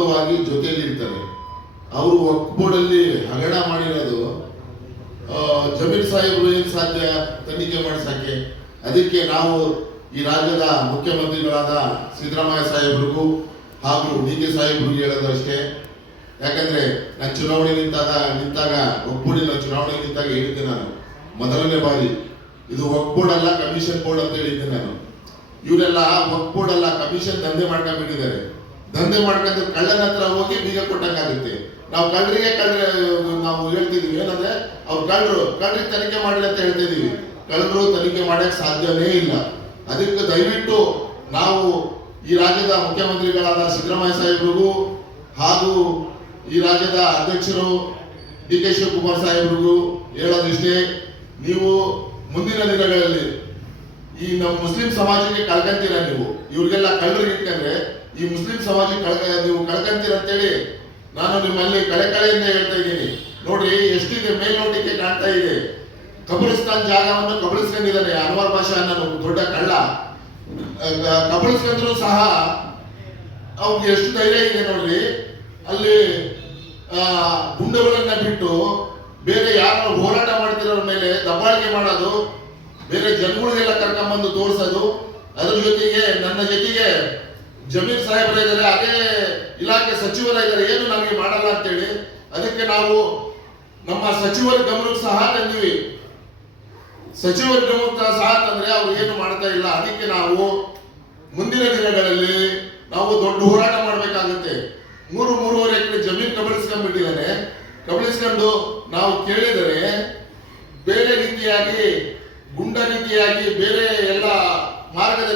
ಯಾವಾಗಲೂ ಜೊತೆಯಲ್ಲಿ ಇರ್ತಾರೆ. ಅವರು ವಕ್ಫ್ ಬೋರ್ಡಲ್ಲಿ ಹಗರಣ ಮಾಡಿರೋದು ಜಮೀರ್ ಸಾಹೇಬ್ರು ಏನ್ ಸಾಧ್ಯ? ತನಿಖೆ ಮಾಡಿಸಕ್ಕೆ ಅದಕ್ಕೆ ನಾವು ಈ ರಾಜ್ಯದ ಮುಖ್ಯಮಂತ್ರಿಗಳಾದ ಸಿದ್ದರಾಮಯ್ಯ ಸಾಹೇಬ್ರಿಗೂ ಹಾಗೂ ಡಿ ಕೆ ಸಾಹೇಬ್ರಿಗೂ ಹೇಳೋದು ಅಷ್ಟೇ. ಯಾಕಂದ್ರೆ ನಾನು ಚುನಾವಣೆ ನಿಂತಾಗ ನಿಂತಾಗ ಒಗ್ಗೂಡಿನ ಚುನಾವಣೆ ನಿಂತಾಗ ಹೇಳಿದ್ದೆ ನಾನು. ಮೊದಲನೇ ಬಾರಿ. ಇದು ಬೋರ್ಡ್ ಅಲ್ಲ, ಕಮಿಷನ್ ಬೋರ್ಡ್ ಅಂತ ಹೇಳಿದ್ದೆ ನಾನು. ಇವರೆಲ್ಲ ವಕ್ಫ್ ಬೋರ್ಡ್ ಅಲ್ಲ, ಕಮಿಷನ್ ದಂಧೆ ಮಾಡ್ಕೊಂಡ್ಬಿಟ್ಟಿದ್ದಾರೆ. ದಂಧೆ ಮಾಡ್ಕೊಂಡು ಕಳ್ಳನ ಹತ್ರ ಹೋಗಿ ಬೀಗ ಕೊಟ್ಟಂಗಾಗುತ್ತೆ. ನಾವು ಕಳ್ಳರಿಗೆ ಕಳ್ಳ, ನಾವು ಹೇಳ್ತಿದೀವಿ ಏನಂದ್ರೆ ಅವ್ರು ಕಳ್ಳರು, ಕಳ್ಳರಿಗೆ ತನಿಖೆ ಮಾಡಲಿ ಅಂತ ಹೇಳ್ತಿದೀವಿ ಕಳ್ಳರು ತನಿಖೆ ಮಾಡಕ್ ಸಾಧ್ಯನೇ ಇಲ್ಲ. ಅದಕ್ಕೆ ದಯವಿಟ್ಟು ನಾವು ಈ ರಾಜ್ಯದ ಮುಖ್ಯಮಂತ್ರಿಗಳಾದ ಸಿದ್ದರಾಮಯ್ಯ ಸಾಹೇಬ್ರಿಗೂ ಹಾಗೂ ಈ ರಾಜ್ಯದ ಅಧ್ಯಕ್ಷರು ಡಿ ಕೆ ಶಿವಕುಮಾರ್ ಸಾಹೇಬ್ರಿಗೂ ಹೇಳೋದಿಷ್ಟೇ, ನೀವು ಮುಂದಿನ ದಿನಗಳಲ್ಲಿ ಈ ನಮ್ಮ ಮುಸ್ಲಿಂ ಸಮಾಜಕ್ಕೆ ಕಳ್ಕಂತೀರ ನೀವು? ಇವ್ರಿಗೆಲ್ಲ ಕಳ್ಳರಿಗೆ ಇಟ್ಕೊಂಡ್ರೆ ಈ ಮುಸ್ಲಿಂ ಸಮಾಜಕ್ಕೆ ಕಳ್ಕ, ನೀವು ಕಳ್ಕಂತೀರ ಅಂತೇಳಿ ನಾನು ನಿಮ್ಮಲ್ಲಿ ಕಳೆ ಕಳೆಯಿಂದ ಹೇಳ್ತಾ ಇದ್ದೀನಿ. ನೋಡ್ರಿ, ಎಷ್ಟಿದೆ ಮೇಲ್ನೋಟಕ್ಕೆ ಕಾಣ್ತಾ ಇದೆ. ಕಬ್ರಿಸ್ತಾನ್ ಜಾಗವನ್ನು ಕಬಳಿಸ್ಕೊಂಡಿದ್ದಾರೆ ಅನ್ವರ್ ಭಾಷಾ ಅನ್ನೋ ದೊಡ್ಡ ಕಳ್ಳ. ಕಬಳಿಸ್ಕೊಂಡ್ರು ಸಹ ಅವ್ರಿಗೆ ಎಷ್ಟು ಧೈರ್ಯ ಇದೆ ನೋಡ್ರಿ. ಅಲ್ಲಿ ಗುಂಡುಗಳನ್ನ ಬಿಟ್ಟು ಬೇರೆ ಯಾರು ಹೋರಾಟ ಮಾಡ್ತಿರೋ ಮೇಲೆ ದಬ್ಬಾಳಿಕೆ ಮಾಡೋದು ಬೇರೆ ಜನಗಳಿಗೆಲ್ಲ ಕರ್ಕೊಂಬಂದು ತೋರಿಸೋದು, ಅದ್ರ ಜೊತೆಗೆ ನನ್ನ ಜೊತೆಗೆ ಜಮೀರ್ ಸಾಹೇಬ್ರ ಇದ್ದಾರೆ, ಅದೇ ಇಲಾಖೆ ಸಚಿವರ ಇದ್ದಾರೆ, ಏನು ನಮಗೆ ಮಾಡಲ್ಲ ಅಂತೇಳಿ, ಅದಕ್ಕೆ ನಾವು ನಮ್ಮ ಸಚಿವರ ಗಮನಕ್ಕೆ ಸಹ ತಂದಿವಿ. ಸಚಿವರ ಗಮನಕ್ಕೆ ಸಹ ತಂದ್ರೆ ಅವ್ರು ಏನು ಮಾಡ್ತಾ ಇಲ್ಲ, ಅದಕ್ಕೆ ನಾವು ಮುಂದಿನ ದಿನಗಳಲ್ಲಿ ನಾವು ದೊಡ್ಡ ಹೋರಾಟ ಮಾಡಬೇಕಾಗುತ್ತೆ. ಮೂರು ಮೂರುವರೆ ಎಕರೆ ಜಮೀನು ಕಬಳಿಸ್ಕೊಂಡ್ಬಿಟ್ಟಿದ್ದಾನೆ. ಕಬಳಿಸ್ಕೊಂಡು ನಾವು ಕೇಳಿದರೆ ಬೇರೆ ಎಲ್ಲ ಮಾರ್ಗದ